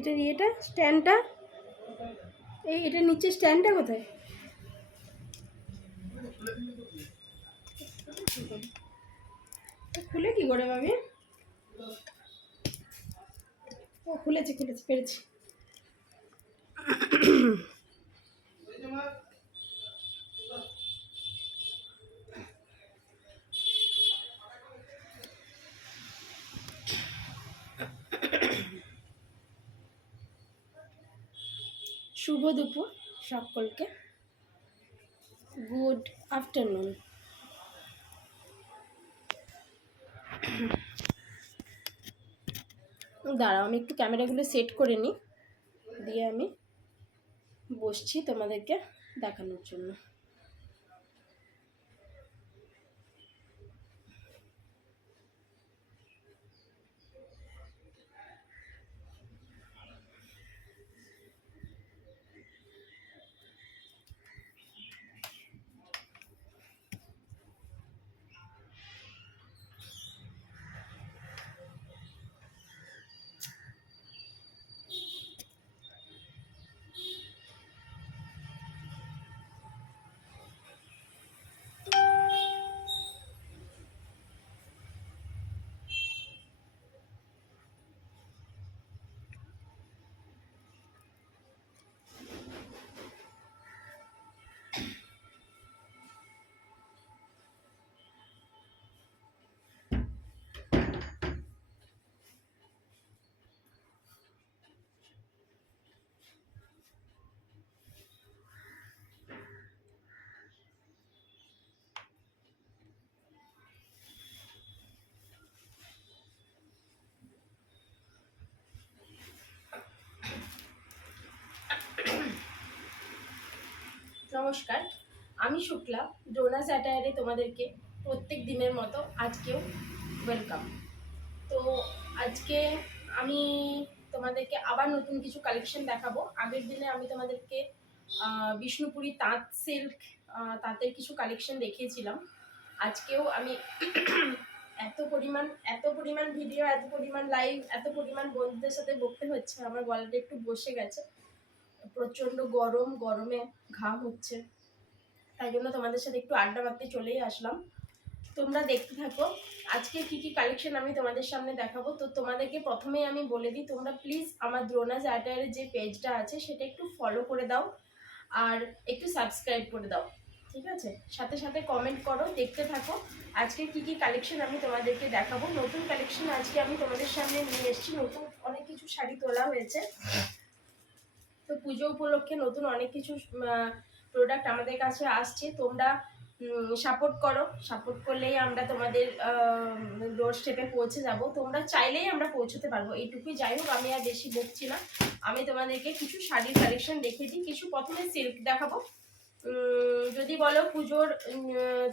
এটার ইয়েটা স্ট্যান্ডটা, এটার নিচে স্ট্যান্ডটা কোথায়? খুলে কি করে মামি? ও খুলেছি পেরেছি। শুভ দুপুর সকলকে, গুড আফটারনুন। দাঁড়াও আমি একটু ক্যামেরাগুলো সেট করে নিই, দিয়ে আমি বসছি তোমাদেরকে দেখানোর জন্য। নমস্কার, আমি শুক্লা, ডোনা স্যাটায়ারে তোমাদেরকে প্রত্যেক দিনের মতো আজকেও ওয়েলকাম। তো আজকে আমি তোমাদেরকে আবার নতুন কিছু কালেকশন দেখাবো। আগের দিনে আমি তোমাদেরকে বিষ্ণুপুরি তাঁত সিল্ক তাঁতের কিছু কালেকশন দেখিয়েছিলাম। আজকেও আমি এত পরিমাণ ভিডিও, এত পরিমাণ লাইভ, এত পরিমাণ বন্ধুদের সাথে বলতে হচ্ছে, আমার গলাটা একটু বসে গেছে। প্রচণ্ড গরমে ঘাম হচ্ছে, তাই জন্য তোমাদের সাথে একটু আড্ডা মারতে চলেই আসলাম। তোমরা দেখতে থাকো আজকে কি কি কালেকশন আমি তোমাদের সামনে দেখাবো। তো তোমাদেরকে প্রথমেই আমি বলে দিই, তোমরা প্লিজ আমার দ্রোনাজ আর্টায়ারের যে পেজটা আছে সেটা একটু ফলো করে দাও আর একটু সাবস্ক্রাইব করে দাও, ঠিক আছে? সাথে সাথে কমেন্ট করো, দেখতে থাকো আজকে কি কি কালেকশন আমি তোমাদেরকে দেখাবো। নতুন কালেকশন আজকে আমি তোমাদের সামনে নিয়ে এসেছি, নতুন অনেক কিছু শাড়ি তোলা হয়েছে। তো পুজো উপলক্ষে নতুন অনেক কিছু প্রোডাক্ট আমাদের কাছে আসছে। তোমরা সাপোর্ট করলেই আমরা তোমাদের ডোর স্টেপে পৌঁছে যাব। তোমরা চাইলেই আমরা পৌঁছতে পারবো, এইটুকুই। যাই হোক, আমি আর বেশি বকছি না, আমি তোমাদেরকে কিছু শাড়ির কালেকশন দেখিয়ে দিই। কিছু প্রথমে সিল্ক দেখাবো। যদি বলো পুজোর,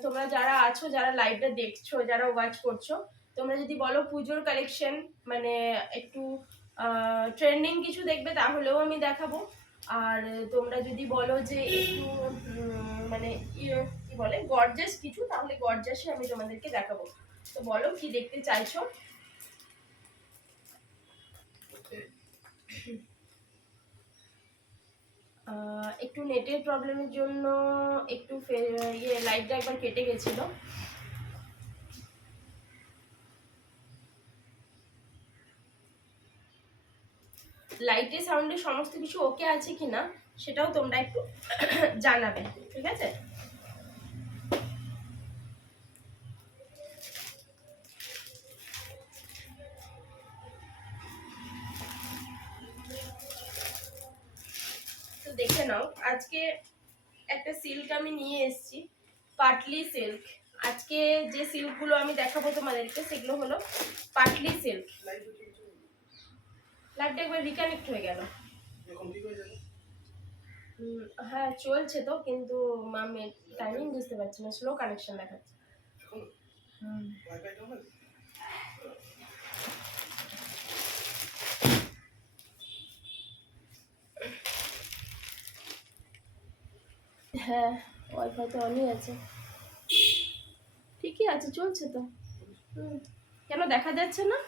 তোমরা যারা আছো, যারা লাইভটা দেখছো, যারা ওয়াচ করছো, তোমরা যদি বলো পুজোর কালেকশন মানে একটু ট্রেন্ডিং কিছু দেখবে, তাহলেও আমি দেখাবো। আর তোমরা যদি বলো যে একটু মানে কি বলে গর্জাস কিছু, তাহলে গর্জাসই আমি তোমাদেরকে দেখাবো। তো বলো কি দেখতে চাইছো। একটু নেটের প্রবলেমের জন্য একটু লাইভটা একবার কেটে গেছিল। লাইটে সাউন্ডে সমস্ত কিছু ওকে আছে কিনা সেটাও তোমরা একটু জানাবে, ঠিক আছে? তো দেখে নাও, আজকে একটা সিল্ক আমি নিয়ে এসেছি, পাটলি সিল্ক। আজকে যে সিল্কগুলো আমি দেখাবো তোমাদেরকে সেগুলো হলো পাটলি সিল্ক। লাইটটা একবার রিকানেক্ট হয়ে গেল। হ্যাঁ চলছে তো, কিন্তু আমি টাইমিং বুঝতে পারছি না, স্লো কানেকশন দেখাচ্ছে। হ্যাঁ ওয়াইফাই তো অনই আছে, ঠিকই আছে, চলছে তো। কেন দেখা যাচ্ছে না?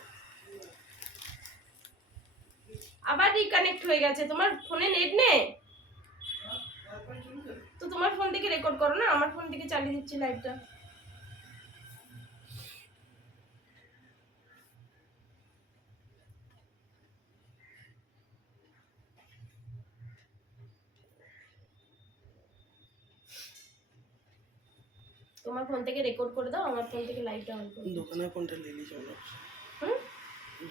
আবার রিকানেক্ট হয়ে গেছে। তোমার ফোনে নেট নেই তো তোমার ফোন থেকে রেকর্ড করো না, আমার ফোন থেকে চালিয়ে দিচ্ছি লাইভটা। তোমার ফোন থেকে রেকর্ড করে দাও, আমার ফোন থেকে লাইভটা অন করো। দোকানের ফোনটা লিলি কেমন হচ্ছে?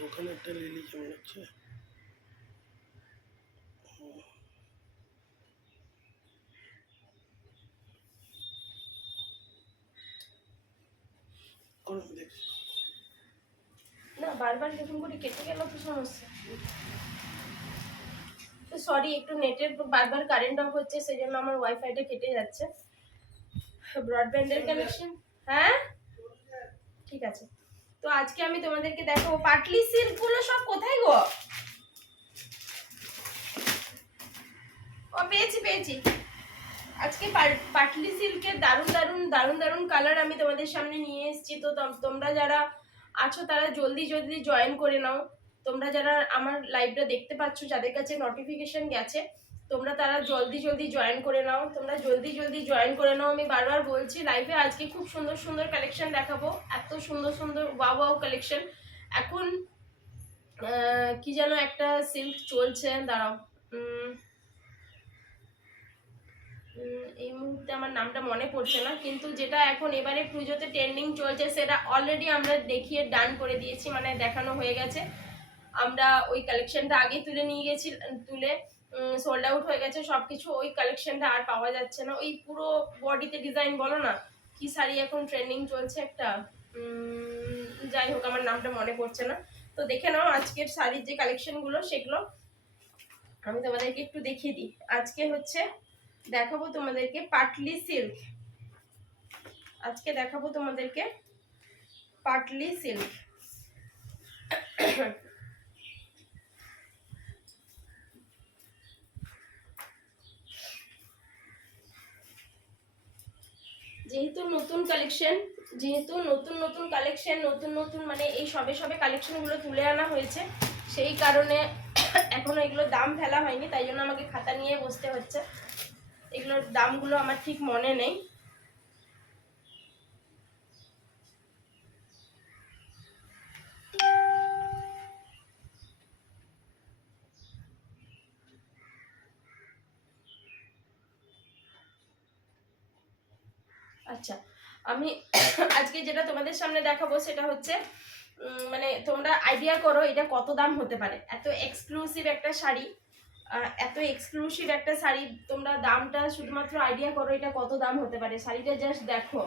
দোকানেরটা লিলি কেমন হচ্ছে? দেখছি না, বারবার যখন করে কেটে গেল তো সমস্যা। তো সরি, একটু নেটের বারবার কারেন্ট অফ হচ্ছে, সেই জন্য আমার ওয়াইফাইটা কেটে যাচ্ছে। ব্রডব্যান্ডের কানেকশন। হ্যাঁ ঠিক আছে। তো আজকে আমি তোমাদেরকে দেখাবো পাটলি সিল্ক গুলো সব কোথায় গো। ও পেয়েছি পেয়েছি। আজকে পাটলি সিল্কের দারুণ দারুণ দারুণ দারুণ কালার আমি তোমাদের সামনে নিয়ে এসেছি। তো তোমরা যারা আছো তারা জলদি জলদি জয়েন করে নাও। তোমরা যারা আমার লাইভটা দেখতে পাচ্ছ, যাদের কাছে নোটিফিকেশন গেছে, তোমরা তারা জলদি জলদি জয়েন করে নাও। তোমরা জলদি জলদি জয়েন করে নাও। আমি বারবার বলছি লাইভে আজকে খুব সুন্দর সুন্দর কালেকশন দেখাবো, এত সুন্দর সুন্দর ওয়াও ওয়াও কালেকশন। এখন কি যেন একটা সিল্ক চলছে, দাঁড়াও, এই মুহূর্তে আমার নামটা মনে পড়ছে না, কিন্তু যেটা এখন এবারে পুজোতে ট্রেন্ডিং চলছে সেটা অলরেডি আমরা দেখিয়ে ডান করে দিয়েছি, মানে দেখানো হয়ে গেছে। আমরা ওই কালেকশনটা আগে তুলে নিয়ে গেছি, তুলে সোল্ড আউট হয়ে গেছে সব কিছু। ওই কালেকশনটা আর পাওয়া যাচ্ছে না। ওই পুরো বডিতে ডিজাইন বলো না, কি শাড়ি এখন ট্রেন্ডিং চলছে একটা, যাই হোক আমার নামটা মনে পড়ছে না। তো দেখে নাও আজকের শাড়ির যে কালেকশনগুলো সেগুলো আমি তোমাদেরকে একটু দেখিয়ে দিই। আজকে হচ্ছে দেখাবো তোমাদেরকে পাটলি সিল্ক। আজকে দেখাবো তোমাদেরকে পাটলি সিল্ক। যেহেতু নতুন কালেকশন, নতুন নতুন মানে এই সবে সবে কালেকশনগুলো তুলে আনা হয়েছে, সেই কারণে এখনো এগুলো দাম ফেলা হয়নি, তাই জন্য আমাকে খাতা নিয়ে বসতে হচ্ছে। এগুলোর দামগুলো আমার ঠিক মনে নেই। আচ্ছা, আমি আজকে যেটা তোমাদের সামনে দেখাবো সেটা হচ্ছে মানে তোমরা আইডিয়া করো এটা কত দাম হতে পারে। এত এক্সক্লুসিভ একটা শাড়ি, তোমরা দামটা শুধুমাত্র আইডিয়া করো এটা কত দাম হতে পারে। শাড়িটা জাস্ট দেখো,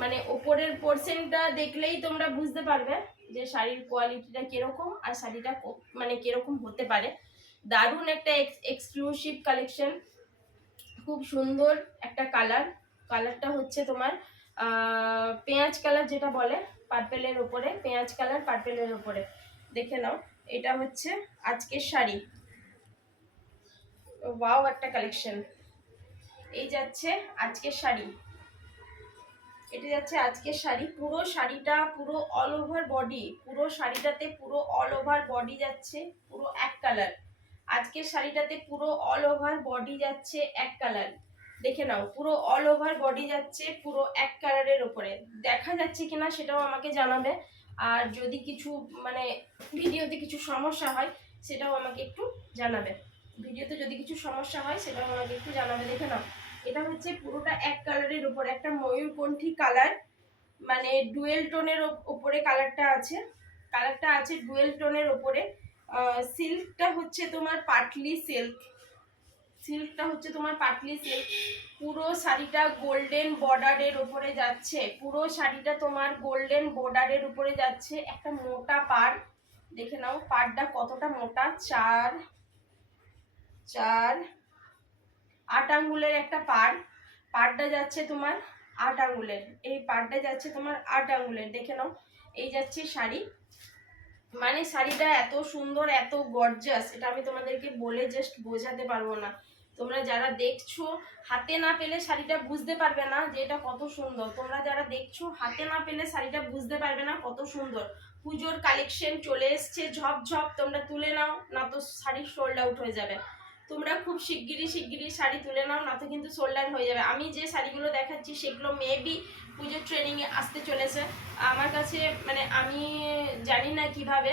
মানে ওপরের পোর্শনটা দেখলেই তোমরা বুঝতে পারবে যে শাড়ির কোয়ালিটিটা কিরকম আর শাড়িটা মানে কিরকম হতে পারে। দারুণ একটা এক্সক্লুসিভ কালেকশন, খুব সুন্দর একটা কালারটা হচ্ছে তোমার পেঁয়াজ কালার, যেটা বলে পার্পেলের ওপরে, পেঁয়াজ কালার পার্পেলের ওপরে। দেখে নাও, এটা হচ্ছে আজকের শাড়ি। ওয়াও একটা কালেকশন। এই যাচ্ছে আজকের শাড়ি, এটা যাচ্ছে আজকের শাড়ি। পুরো শাড়িটা পুরো অল ওভার বডি, পুরো শাড়িটাতে পুরো অল ওভার বডি যাচ্ছে পুরো এক কালার। আজকের শাড়িটাতে পুরো অল ওভার বডি যাচ্ছে এক কালার। দেখে নাও, পুরো অল ওভার বডি যাচ্ছে পুরো এক কালারের ওপরে। দেখা যাচ্ছে কিনা সেটাও আমাকে জানাবে, আর যদি কিছু মানে ভিডিওতে কিছু সমস্যা হয় সেটাও আমাকে একটু জানাবে। ভিডিওতে যদি কিছু সমস্যা হয় সেটাও আমাকে একটু জানাবে। দেখে নাও, এটা হচ্ছে পুরোটা এক কালারের উপর, একটা ময়ূরকণ্ঠী কালার, মানে ডুয়েল টোনের উপরে কালারটা আছে ডুয়েল টোনের উপরে। সিল্কটা হচ্ছে তোমার পাটলি সিল্ক, পুরো শাড়িটা গোল্ডেন বর্ডারের উপরে যাচ্ছে, পুরো শাড়িটা তোমার গোল্ডেন বর্ডারের উপরে যাচ্ছে। একটা মোটা পাড়, দেখে নাও পাড়টা কতটা মোটা, 8 আঙ্গুলের একটা পাড়টা যাচ্ছে তোমার 8 আঙ্গুলের, এই পাড়টা যাচ্ছে তোমার 8 আঙ্গুলের। দেখে নাও, এই যাচ্ছে শাড়ি, মানে শাড়িটা এত সুন্দর এত গর্জাস, এটা আমি তোমাদেরকে বলে জাস্ট বোঝাতে পারবো না। তো তোমরা যারা দেখছো হাতে না পেলে শাড়িটা বুঝতে পারবে না যে এটা কত সুন্দর। তোমরা যারা দেখছো হাতে না পেলে শাড়িটা বুঝতে পারবে না কত সুন্দর। পুজোর কালেকশন চলে এসছে ঝপঝপ, তোমরা তুলে নাও, না তো শাড়ি সোল্ড আউট হয়ে যাবে। তোমরা খুব শিগগিরই শাড়ি তুলে নাও, না তো কিন্তু সোল্ড আউট হয়ে যাবে। আমি যে শাড়িগুলো দেখাচ্ছি সেগুলো মেবি পুজোর ট্রেনিংয়ে আসতে চলেছে আমার কাছে, মানে আমি জানি না কিভাবে,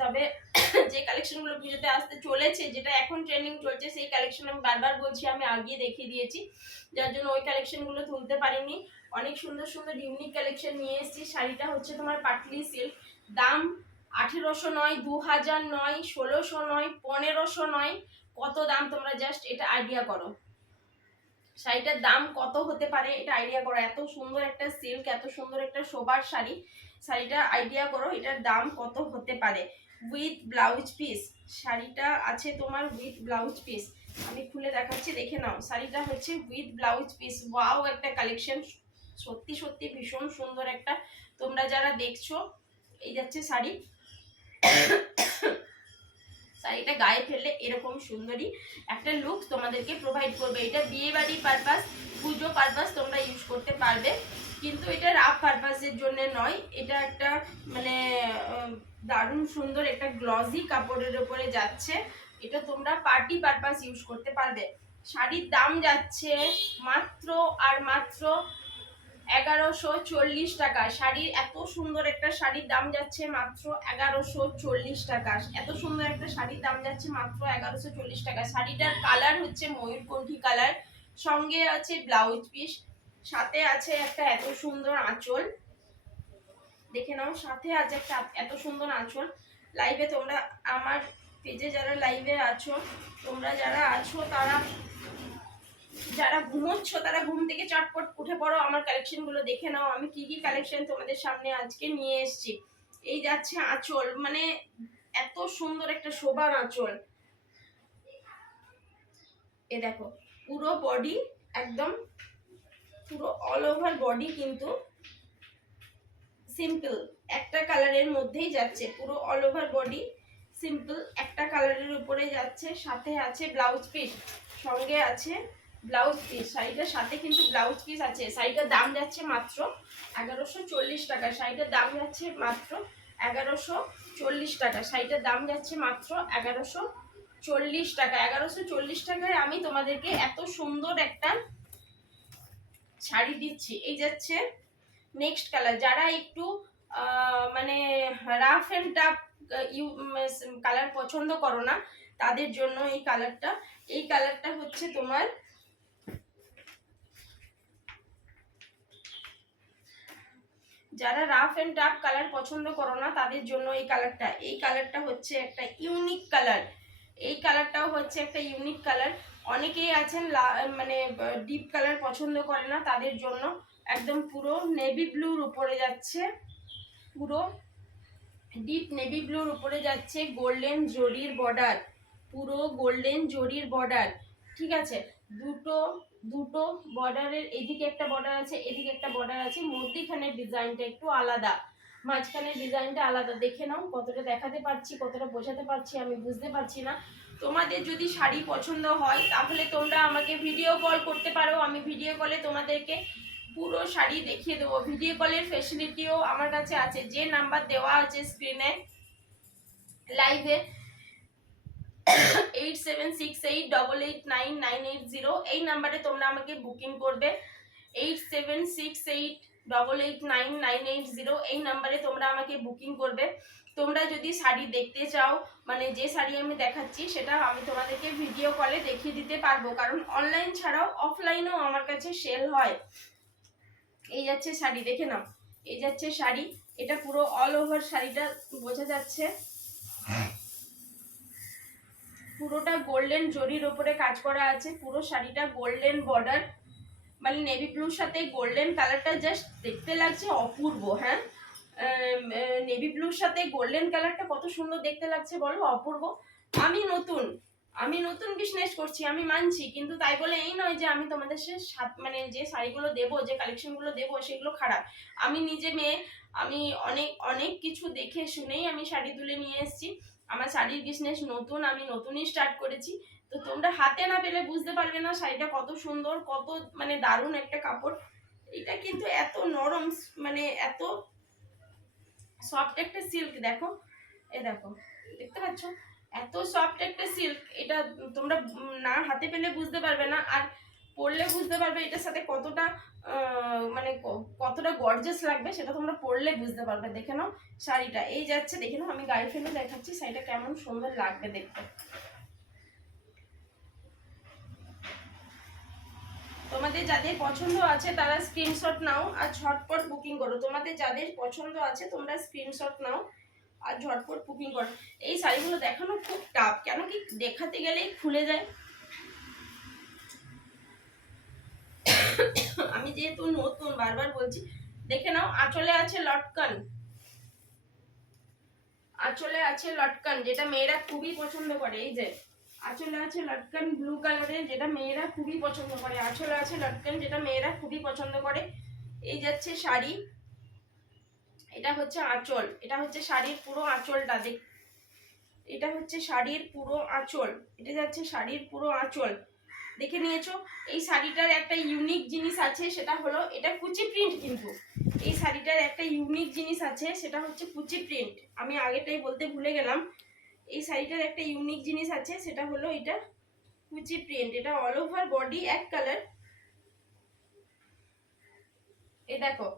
তবে যে কালেকশনগুলো পুজোতে আসতে চলেছে, যেটা এখন ট্রেনিং চলছে, সেই কালেকশন আমি বারবার বলছি আমি আগে দেখিয়ে দিয়েছি, যার জন্য ওই কালেকশনগুলো তুলতে পারিনি। অনেক সুন্দর সুন্দর ইউনিক কালেকশন নিয়ে এসেছি। শাড়িটা হচ্ছে তোমার পাটলি সিল্ক, দাম 1800 নয়, 2000 নয়, 1600 নয়, 1500 নয়, কত দাম তোমরা জাস্ট এটা আইডিয়া করো। শাড়িটার দাম কত হতে পারে এটা আইডিয়া করো। এত সুন্দর একটা সিল্ক, এত সুন্দর একটা শোবার শাড়ি, শাড়িটা আইডিয়া করো এটার দাম কত হতে পারে। উইথ ব্লাউজ পিস শাড়িটা আছে তোমার, উইথ ব্লাউজ পিস আমি খুলে দেখাচ্ছি, দেখে নাও। শাড়িটা হচ্ছে উইথ ব্লাউজ পিস। ওয়াও একটা কালেকশন, সত্যি সত্যি ভীষণ সুন্দর একটা। তোমরা যারা দেখছো, এই যাচ্ছে শাড়ি, শাড়িটা গায়ে ফেললে এরকম সুন্দরই একটা লুক তোমাদেরকে প্রোভাইড করবে। এটা বিয়ে বাড়ি পারপাস, পুজো পারপাস তোমরা ইউজ করতে পারবে, কিন্তু এটা রাফ পারপাসের জন্য নয়। এটা একটা মানে দারুণ সুন্দর একটা গ্লজি কাপড়ের উপরে যাচ্ছে, এটা তোমরা পার্টি পারপাস ইউজ করতে পারবে। শাড়ির দাম যাচ্ছে মাত্র আর মাত্র 1140 টাকা। শাড়ির এত সুন্দর একটা শাড়ির দাম যাচ্ছে মাত্র 1140 টাকা। এত সুন্দর একটা শাড়ির দাম যাচ্ছে মাত্র 1140 টাকা। শাড়িটার কালার হচ্ছে ময়ূরকণ্ঠী কালার, সঙ্গে আছে ব্লাউজ পিস, সাথে আছে একটা এত সুন্দর আঁচল, দেখে নাও, সাথে আছে একটা এত সুন্দর আঁচল। লাইভে তোমরা আমার পেজে যারা লাইভে আছো, তোমরা যারা আছো তারা, যারা ঘুমোচ্ছ তারা ঘুম থেকে চটপট উঠে পড়ো, আমার কালেকশনগুলো দেখে নাও আমি কি কি কালেকশন তোমাদের সামনে আজকে নিয়ে এসেছি। এই যাচ্ছে আঁচল, মানে এত সুন্দর একটা শোভার আঁচল, এ দেখো পুরো বডি একদম, পুরো অল ওভার বডি কিন্তু সিম্পল একটা কালারের মধ্যেই যাচ্ছে, পুরো অল ওভার বডি সিম্পল একটা কালারের উপরে যাচ্ছে, সাথে আছে ব্লাউজ পিস, সঙ্গে আছে ব্লাউজ পিস, শাড়িটার সাথে কিন্তু ব্লাউজ পিস আছে। শাড়িটার দাম যাচ্ছে মাত্র 1140 টাকা। শাড়িটার দাম যাচ্ছে মাত্র 1140 টাকা। শাড়িটার দাম যাচ্ছে মাত্র 1140 টাকা। 1140 টাকায় আমি তোমাদেরকে এত সুন্দর একটা শাড়ি দিচ্ছি। এই যাচ্ছে নেক্সট কালার। যারা একটু মানে রাফ এন্ড টাফ কালার পছন্দ করো না, তাদের জন্য এই কালারটা, এই কালারটা হচ্ছে তোমার যারা রাফ এন্ড টাফ কালার পছন্দ করো না তাদের জন্য এই কালারটা। এই কালারটা হচ্ছে একটা ইউনিক কালার, এই কালারটাও হচ্ছে একটা ইউনিক কালার। অনেকেই আছেন মানে ডিপ কালার পছন্দ করে না, তাদের জন্য একদম পুরো নেভি ব্লুর উপরে যাচ্ছে, পুরো ডিপ নেভি ব্লুর উপরে যাচ্ছে গোল্ডেন জরির বর্ডার, পুরো গোল্ডেন জরির বর্ডার, ঠিক আছে। দুটো দুটো বর্ডারের, এদিকে একটা বর্ডার আছে, এদিকে একটা বর্ডার আছে, মধ্যিখানের ডিজাইনটা একটু আলাদা, মাঝখানের ডিজাইনটা আলাদা। দেখে নাও কতটা দেখাতে পারছি, কতটা বোঝাতে পারছি আমি বুঝতে পারছি না। তোমাদের যদি শাড়ি পছন্দ হয় তাহলে তোমরা আমাকে ভিডিও কল করতে পারো, আমি ভিডিও কলে তোমাদেরকে পুরো শাড়ি দেখিয়ে দেবো। ভিডিও কলের ফেসিলিটিও আমার কাছে আছে, যে নাম্বার দেওয়া আছে স্ক্রিনে লাইভে 8768889980, এই নাম্বারে তোমরা আমাকে বুকিং করবে। 8768889980, এই নাম্বারে তোমরা আমাকে বুকিং করবে। তোমরা যদি শাড়ি দেখতে চাও, মানে যে শাড়ি আমি দেখাচ্ছি সেটা আমি তোমাদেরকে ভিডিও কলে দেখিয়ে দিতে পারবো, কারণ অনলাইন ছাড়াও অফলাইনেও আমার কাছে সেল হয়। এই যাচ্ছে শাড়ি, দেখে নাও, এই যাচ্ছে শাড়ি, এটা পুরো অল ওভার শাড়িটা বোঝা যাচ্ছে, পুরোটা গোল্ডেন জরির উপরে কাজ করা আছে, পুরো শাড়িটা গোল্ডেন বর্ডার, মানে নেভি ব্লুর সাথে গোল্ডেন কালারটা জাস্ট দেখতে লাগছে অপূর্ব। হ্যাঁ, নেভি ব্লুর সাথে গোল্ডেন কালারটা কত সুন্দর দেখতে লাগছে বলো, অপূর্ব। আমি নতুন বিজনেস করছি, আমি মানছি, কিন্তু তাই বলে এই নয় যে আমি তোমাদের মানে যে শাড়িগুলো দেবো, যে কালেকশনগুলো দেবো সেগুলো খারাপ। আমি নিজে মেয়ে, আমি অনেক অনেক কিছু দেখে শুনেই আমি শাড়ি তুলে নিয়ে এসেছি। আমার শাড়ির বিজনেস নতুন, আমি নতুনই স্টার্ট করেছি। তো তোমরা হাতে না পেলে বুঝতে পারবে না শাড়িটা কত সুন্দর, কত মানে দারুণ একটা কাপড়। এটা কিন্তু এত নরম, মানে এত সফট একটা সিল্ক, দেখো দেখো, দেখতে পাচ্ছ এত সফট একটা সিল্ক। এটা তোমরা না হাতে পেলে বুঝতে পারবে না, আর পরলে বুঝতে পারবে এটার সাথে কতটা মানে কতটা গর্জাস লাগবে, সেটা তোমরা পরলে বুঝতে পারবে। দেখে নাও শাড়িটা, এই যাচ্ছে, দেখে নাও, আমি গায়ে ফেলে দেখাচ্ছি শাড়িটা কেমন সুন্দর লাগবে দেখতে। তোমাদের যাদের পছন্দ আছে তারা স্ক্রিনশট নাও আর ঝটপট বুকিং করো। তোমাদের যাদের পছন্দ আছে তোমরা স্ক্রিনশট নাও আর ঝটপট বুকিং করো। এই শাড়িগুলো দেখানো খুব টাফ, কেন কি দেখাতে গেলেই খুলে যায়। আমি যেহেতু নতুন, বারবার বলছি, দেখে নাও। আঁচলে আছে লটকন, আঁচলে আছে লটকন, যেটা মেয়েরা খুবই পছন্দ করে। এই যে আঁচলে আছে লটকন ব্লু কালারের, যেটা মেয়েরা খুবই পছন্দ করে। আঁচলে আছে লটকন, যেটা মেয়েরা খুবই পছন্দ করে। এই যাচ্ছে শাড়ি, এটা হচ্ছে আঁচল, এটা হচ্ছে শাড়ির পুরো আঁচলটা। দেখ, এটা হচ্ছে শাড়ির পুরো আঁচল, এটা যাচ্ছে শাড়ির পুরো আঁচল। দেখে নিয়েছো? এই শাড়িটার একটা ইউনিক জিনিস আছে, সেটা হলো এটা কুচি প্রিন্ট। কিন্তু এই শাড়িটার একটা ইউনিক জিনিস আছে, সেটা হচ্ছে কুচি প্রিন্ট। আমি আগেটাই বলতে ভুলে গেলাম। এই শাড়িটার একটা ইউনিক জিনিস আছে, সেটা হলো এটা কুচি প্রিন্ট। এটা অল ওভার বডি এক কালার। এই দেখো,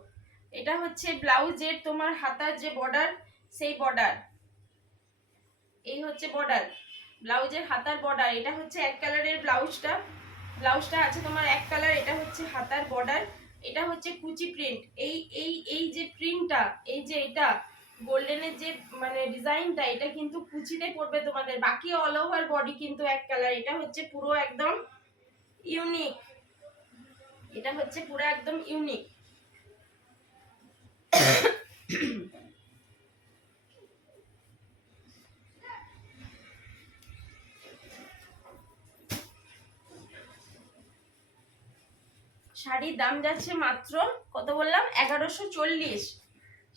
এটা হচ্ছে ব্লাউজের তোমার হাতার যে বর্ডার, সেই বর্ডার, এই হচ্ছে বর্ডার, ব্লাউজের হাতার বর্ডার। এটা হচ্ছে এক কালারের ব্লাউজটা, ব্লাউজটা আছে তোমার এক কালার। এটা হচ্ছে হাতার বর্ডার, এটা হচ্ছে কুচি প্রিন্ট। এই এই এই যে প্রিন্টটা, এই যে এটা গোল্ডেনের যে মানে ডিজাইনটা, এটা কিন্তু কুচিতে পড়বে তোমাদের। বাকি অল ওভার বডি কিন্তু এক কালার। এটা হচ্ছে পুরো একদম ইউনিক, এটা হচ্ছে পুরো একদম ইউনিক। শাড়ির দাম যাচ্ছে মাত্র, কত বললাম, 1140।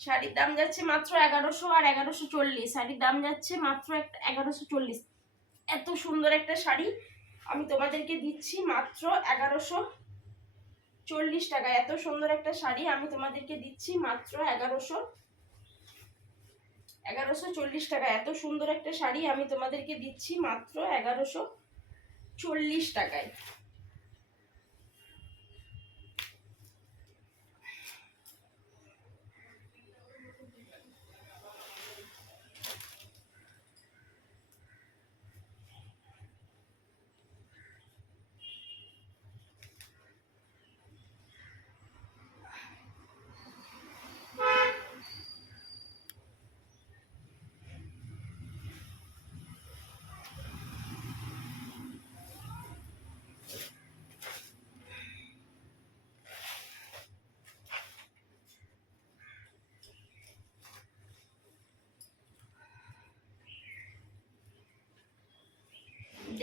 শাড়ির দাম যাচ্ছে মাত্র 1100 আর 1140। শাড়ির দাম যাচ্ছে মাত্র 1140। এত সুন্দর একটা শাড়ি আমি তোমাদেরকে দিচ্ছি মাত্র 1140 টাকা। এত সুন্দর একটা শাড়ি আমি তোমাদেরকে দিচ্ছি মাত্র 1140 টাকা। এত সুন্দর একটা শাড়ি আমি তোমাদেরকে দিচ্ছি মাত্র 1140 টাকায়।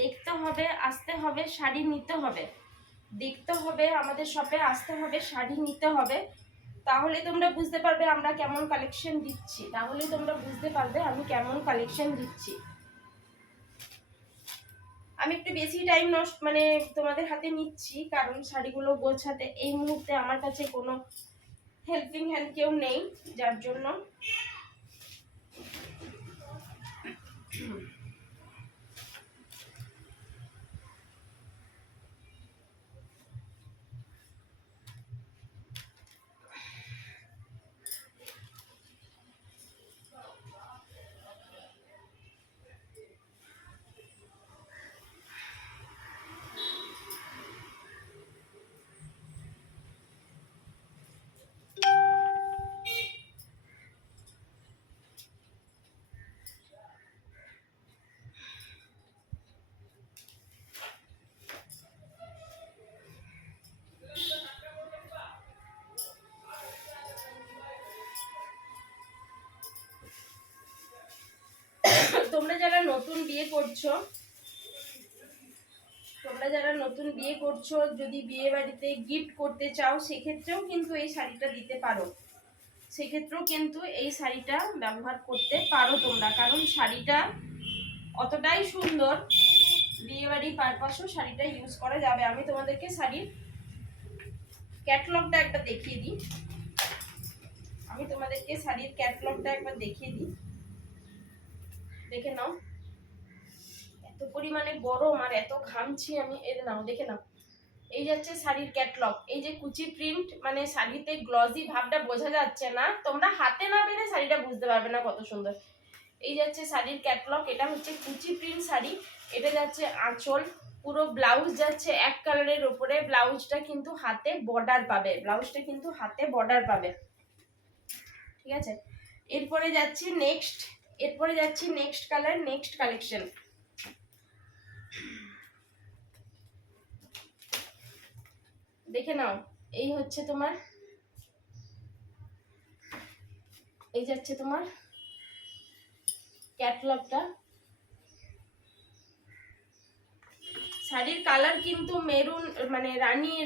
দেখতে হবে, আসতে হবে, শাড়ি নিতে হবে। দেখতে হবে, আমাদের শপে আসতে হবে, শাড়ি নিতে হবে। তাহলে তোমরা বুঝতে পারবে আমরা কেমন কালেকশন দিচ্ছি, তাহলে তোমরা বুঝতে পারবে আমি কেমন কালেকশন দিচ্ছি। আমি একটু বেশি টাইম নষ্ট মানে তোমাদের হাতে নিচ্ছি, কারণ শাড়িগুলো গোছাতে এই মুহূর্তে আমার কাছে কোনো হেল্পিং হ্যান্ড কেউ নেই, যার জন্য। তোমরা যারা নতুন বিয়ে করছো, তোমরা যারা নতুন বিয়ে করছো, যদি বিয়ে বাড়িতে গিফট করতে চাও, সেক্ষেত্রেও কিন্তু এই শাড়িটা দিতে পারো। সেক্ষেত্রেও কিন্তু এই শাড়িটা ব্যবহার করতে পারো তোমরা, কারণ শাড়িটা অতটাই সুন্দর, বিয়েবাড়ি পারপাসও শাড়িটা ইউজ করা যাবে। আমি তোমাদেরকে শাড়ির ক্যাটালগটা একবার দেখিয়ে দিই, দেখে নাও। এত পরিমাণে গরম আর এত ঘামছি আমি, এর নাও দেখে নাও। এই যাচ্ছে শাড়ির ক্যাটালগ। এই যে কুচি প্রিন্ট, মানে শাড়িতে গ্লসি ভাবটা বোঝা যাচ্ছে না, তোমরা হাতে না পেলে শাড়িটা বুঝতে পারবে না কত সুন্দর। এই যাচ্ছে শাড়ির ক্যাটালগ, এটা হচ্ছে কুচি প্রিন্ট শাড়ি। এটা যাচ্ছে আঁচল, পুরো ব্লাউজ যাচ্ছে এক কালারের উপরে, ব্লাউজটা কিন্তু হাতে বর্ডার পাবে, ঠিক আছে। এরপরে যাচ্ছি নেক্সট কালার, নেক্সট কালেকশন। দেখে নাও, এই হচ্ছে তোমার, এই যাচ্ছে তোমার ক্যাটালগটা। শাড়ির কালার কিন্তু মেরুন, মানে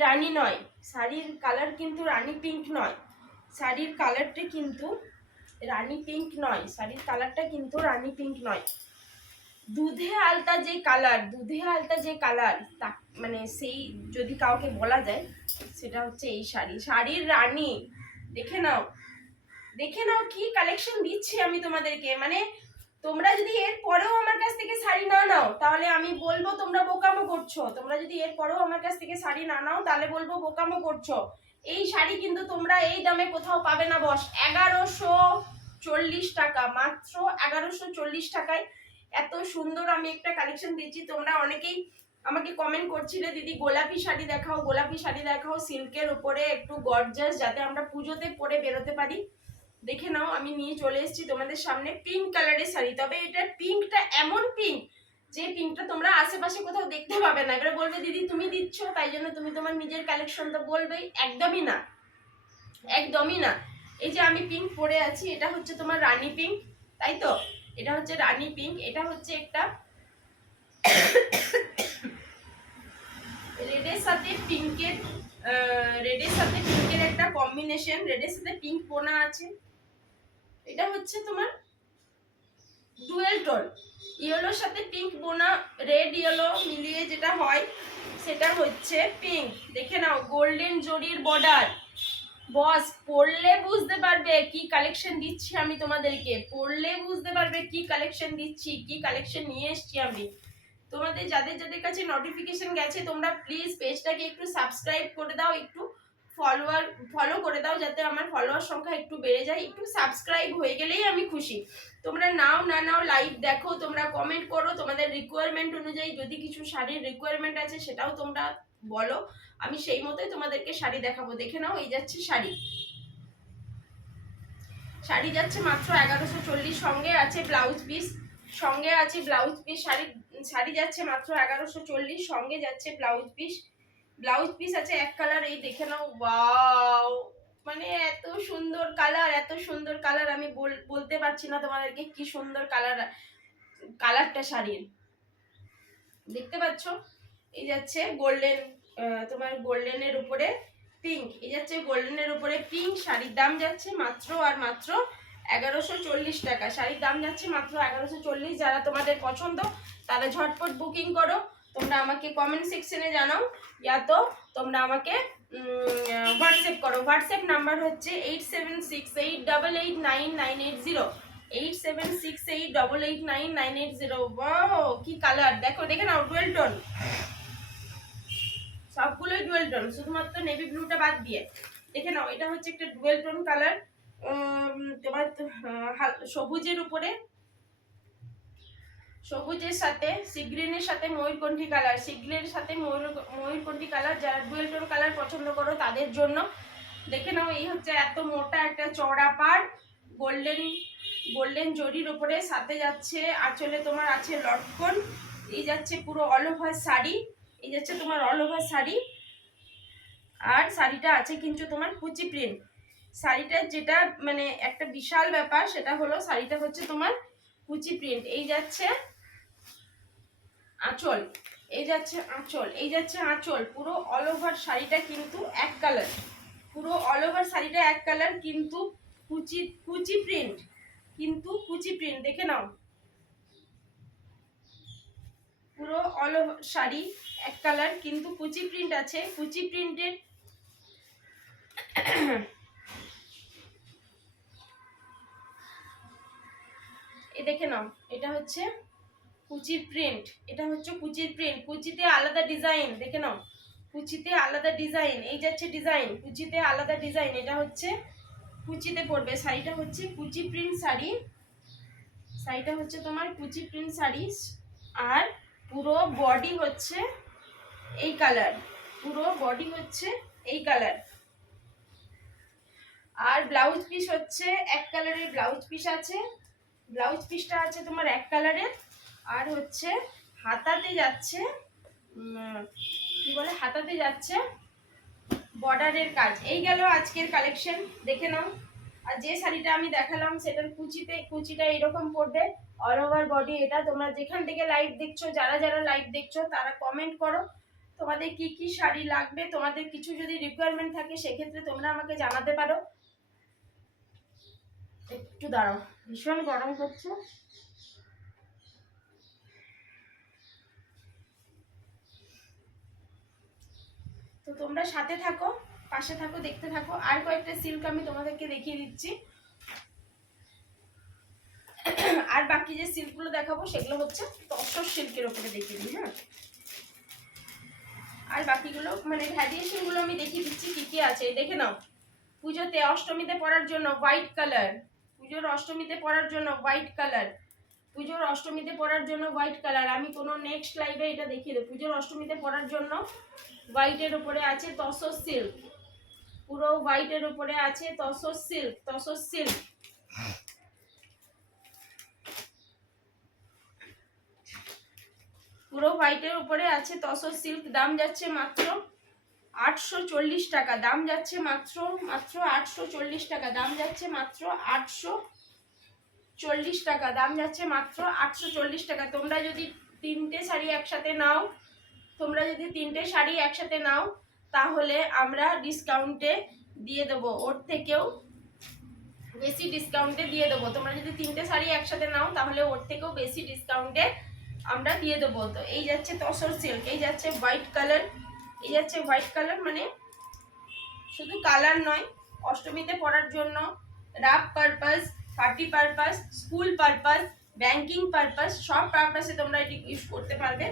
রানী নয়, শাড়ির কালার কিন্তু রানী পিঙ্ক নয়, শাড়ির কালারটা কিন্তু রানী পিঙ্ক নয়, শাড়ির কালারটা কিন্তু রানী পিঙ্ক নয়, দুধে আলতা যে কালার তা, মানে সেই যদি কাউকে বলা যায় সেটা হচ্ছে এই শাড়ির রানী। দেখে নাও কি কালেকশন দিচ্ছি আমি তোমাদেরকে। মানে তোমরা যদি এর পরেও আমার কাছ থেকে শাড়ি না নাও তাহলে আমি বলবো তোমরা বোকামো করছো, এই শাড়ি কিন্তু তোমরা এই দামে কোথাও পাবে না বস। 1140 টাকা, মাত্র 1140 টাকায় এত সুন্দর আমি একটা কালেকশন দিচ্ছি। তোমরা অনেকেই আমাকে কমেন্ট করছিলে দিদি গোলাপি শাড়ি দেখাও সিল্কের উপরে একটু গর্জাস, যাতে আমরা পুজোতে পরে বেরোতে পারি। দেখে নাও, আমি নিয়ে চলে এসেছি তোমাদের সামনে পিঙ্ক কালারের শাড়ি। তবে এটা পিঙ্কটা এমন পিঙ্ক যে পিঙ্কটা তোমরা আশেপাশে কোথাও দেখতে পাবে না। এবারে বলবে দিদি তুমি দিচ্ছ তাই জন্য তুমি তোমার নিজের কালেকশন তো বলবেই, একদমই না। এই যে আমি পিঙ্ক পরে আছি, এটা হচ্ছে তোমার রানী পিঙ্ক, তাই তো? এটা হচ্ছে রানী পিঙ্ক, এটা হচ্ছে একটা রেডের সাথে পিঙ্কের একটা কম্বিনেশন, রেডের সাথে পিঙ্ক বোনা আছে। এটা হচ্ছে তোমার ডুয়েল টোন, ইয়েলোর সাথে পিঙ্ক বোনা, রেড ইয়েলো মিলিয়ে যেটা হয় সেটা হচ্ছে পিঙ্ক। দেখে নাও, গোল্ডেন জরির বর্ডার। বস পড়লে বুঝতে পারবে কি কালেকশন দিচ্ছি আমি তোমাদেরকে, কি কালেকশন নিয়ে এসেছি আমি তোমাদের। যাদের কাছে নোটিফিকেশন গেছে তোমরা প্লিজ পেজটাকে একটু সাবস্ক্রাইব করে দাও, একটু ফলো করে দাও, যাতে আমার ফলোয়ার সংখ্যা একটু বেড়ে যায়। একটু সাবস্ক্রাইব হয়ে গেলেই আমি খুশি। তোমরা নাও না নাও লাইভ দেখো, তোমরা কমেন্ট করো, তোমাদের রিকোয়ারমেন্ট অনুযায়ী যদি কিছু শাড়ির রিকোয়ারমেন্ট আছে সেটাও তোমরা বলো, আমি সেই মতোই তোমাদেরকে শাড়ি দেখাবো। দেখে নাও, এই যাচ্ছে শাড়ি যাচ্ছে মাত্র 1140, সঙ্গে আছে ব্লাউজ পিস, শাড়ি যাচ্ছে মাত্র 1140, সঙ্গে যাচ্ছে ব্লাউজ পিস আছে এক কালার। এই দেখে নাও, ওয়াও, মানে এত সুন্দর কালার আমি বলতে পারছি না তোমাদেরকে কি সুন্দর কালারটা শাড়ির, দেখতে পাচ্ছ? এই যাচ্ছে গোল্ডেন, তোমার গোল্ডেনের উপরে পিঙ্ক, শাড়ির দাম যাচ্ছে মাত্র আর মাত্র 1140 টাকা। শাড়ির দাম যাচ্ছে মাত্র 1140। যারা তোমাদের পছন্দ তারা ঝটপট বুকিং করো। তোমরা আমাকে কমেন্ট সেকশনে জানাও, তো তোমরা আমাকে হোয়াটসঅ্যাপ করো। হোয়াটসঅ্যাপ নাম্বার হচ্ছে 8768889980, 8768889980। ওয়াও কি কালার, দেখে নাও, ডুয়েল টোন, সবগুলোই ডুয়েল টোন, শুধুমাত্র নেভি ব্লুটা বাদ দিয়ে। দেখে নাও, এটা হচ্ছে একটা ডুয়েল টোন কালার, তোমার সবুজের সাথে সি গ্রিনের সাথে ময়ূরকণ্ঠী কালার, যারা ডুয়েল টোন কালার পছন্দ করো তাদের জন্য। দেখে নাও, এই হচ্ছে এত মোটা একটা চওড়া পাড়, গোল্ডেন জরির উপরে, সাথে যাচ্ছে আঁচলে তোমার আছে লটকন। এই যাচ্ছে পুরো অল ওভার শাড়ি, আর শাড়িটা আছে কিন্তু তোমার কুচি প্রিন্ট। শাড়িটার যেটা মানে একটা বিশাল ব্যাপার সেটা হলো শাড়িটা হচ্ছে তোমার কুচি প্রিন্ট। এই যাচ্ছে আঁচল, পুরো অল ওভার শাড়িটা কিন্তু এক কালার, কিন্তু কুচি কুচি প্রিন্ট, কিন্তু কুচি প্রিন্ট দেখে নাও, পুরো অল ওভার শাড়ি এক কালার কিন্তু কুচি প্রিন্ট আছে। কুচি প্রিন্টের এ দেখে নাও, এটা হচ্ছে কুচির প্রিন্ট, এটা হচ্ছে কুচির প্রিন্ট, কুচিতে আলাদা ডিজাইন দেখে নাও, কুচিতে আলাদা ডিজাইন, এই যাচ্ছে ডিজাইন, কুচিতে আলাদা ডিজাইন, এটা হচ্ছে কুচিতে পড়বে। শাড়িটা হচ্ছে কুচি প্রিন্ট শাড়ি, শাড়িটা হচ্ছে তোমার কুচি প্রিন্ট শাড়ি, আর পুরো বডি হচ্ছে এই কালার, পুরো বডি হচ্ছে এই কালার, আর ব্লাউজ পিস হচ্ছে এক কালারের ব্লাউজ পিস আছে, ব্লাউজ পিসটা আছে তোমার এক কালারের, আর হচ্ছে হাতাতে যাচ্ছে কি বলে, হাতাতে যাচ্ছে বর্ডারের কাজ। এই গেল আজকের কালেকশন, দেখে নাও। আর যে শাড়িটা আমি দেখালাম সেটার কুচিটা এরকম পড়বে, অল ওভার বডি। এটা তোমরা যেখান থেকে লাইভ দেখছো, যারা যারা লাইভ দেখছো তারা কমেন্ট করো তোমাদের কি কি শাড়ি লাগবে, তোমাদের কিছু যদি রিকোয়ারমেন্ট থাকে সেক্ষেত্রে তোমরা আমাকে জানাতে পারো। একটু দাঁড়াও, ভীষণ গরম করছে। তো তোমরা সাথে থাকো, পাশে থাকো, দেখতে থাকো। আর কয়েকটা সিল্ক আমি তোমাদেরকে দেখিয়ে দিচ্ছি, আর বাকি যে সিল্কগুলো দেখাবো সেগুলো হচ্ছে তসর সিল্কের ওপরে দেখিয়ে দিই। হ্যাঁ, আর বাকিগুলো মানে ভ্যারিয়েশনগুলো আমি দেখিয়ে দিচ্ছি কি কি আছে, দেখে নাও। পুজোতে অষ্টমীতে পরার জন্য হোয়াইট কালার, পুজোর অষ্টমীতে পরার জন্য হোয়াইট কালার, পুজোর অষ্টমীতে পরার জন্য হোয়াইট কালার। আমি কোনো নেক্সট লাইভে এটা দেখিয়ে দেবো। পুজোর অষ্টমীতে পরার জন্য হোয়াইটের উপরে আছে তসর সিল্ক, পুরো হোয়াইটের উপরে আছে তসর সিল্ক, তসর সিল্ক। পুরো হোয়াইটের উপরে আছে তসর সিল্ক, দাম যাচ্ছে মাত্র 840 টাকা, দাম যাচ্ছে মাত্র 840 টাকা, দাম যাচ্ছে মাত্র 840 টাকা, দাম যাচ্ছে মাত্র 840 টাকা। তোমরা যদি তিনটে শাড়ি একসাথে নাও, তোমরা যদি তিনটে শাড়ি একসাথে নাও তাহলে আমরা ডিসকাউন্টে দিয়ে দেবো, ওর থেকেও বেশি ডিসকাউন্টে দিয়ে দেবো। তোমরা যদি তিনটে শাড়ি একসাথে নাও তাহলে ওর থেকেও বেশি ডিসকাউন্টে আমরা দিয়ে দেবো। তো এই যাচ্ছে তসর সিল্ক, এই যাচ্ছে হোয়াইট কালার, এই যাচ্ছে হোয়াইট কালার, মানে শুধু কালার নয়, অষ্টমীতে পরার জন্য rough purpose, party purpose, school purpose, banking purpose, সব পারপাসে তোমরা এটি ইউজ করতে পারবে।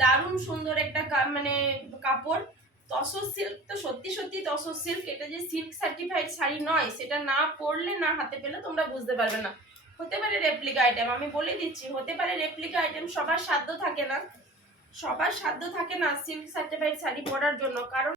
দারুণ সুন্দর একটা মানে কাপড়। তসর সিল্ক তো সত্যি সত্যি তসর সিল্ক, এটা যে সিল্ক সার্টিফাইড শাড়ি নয়, সেটা না পরলে না হাতে পেলে তোমরা বুঝতে পারবে না। হতে পারে রেপ্লিকা আইটেম, আমি বলে দিচ্ছি, হতে পারে রেপ্লিকা আইটেম, সবার সাধ্য থাকে না, সবার সাধ্য থাকে না সিল্ক সার্টিফাইড শাড়ি পরার জন্য, কারণ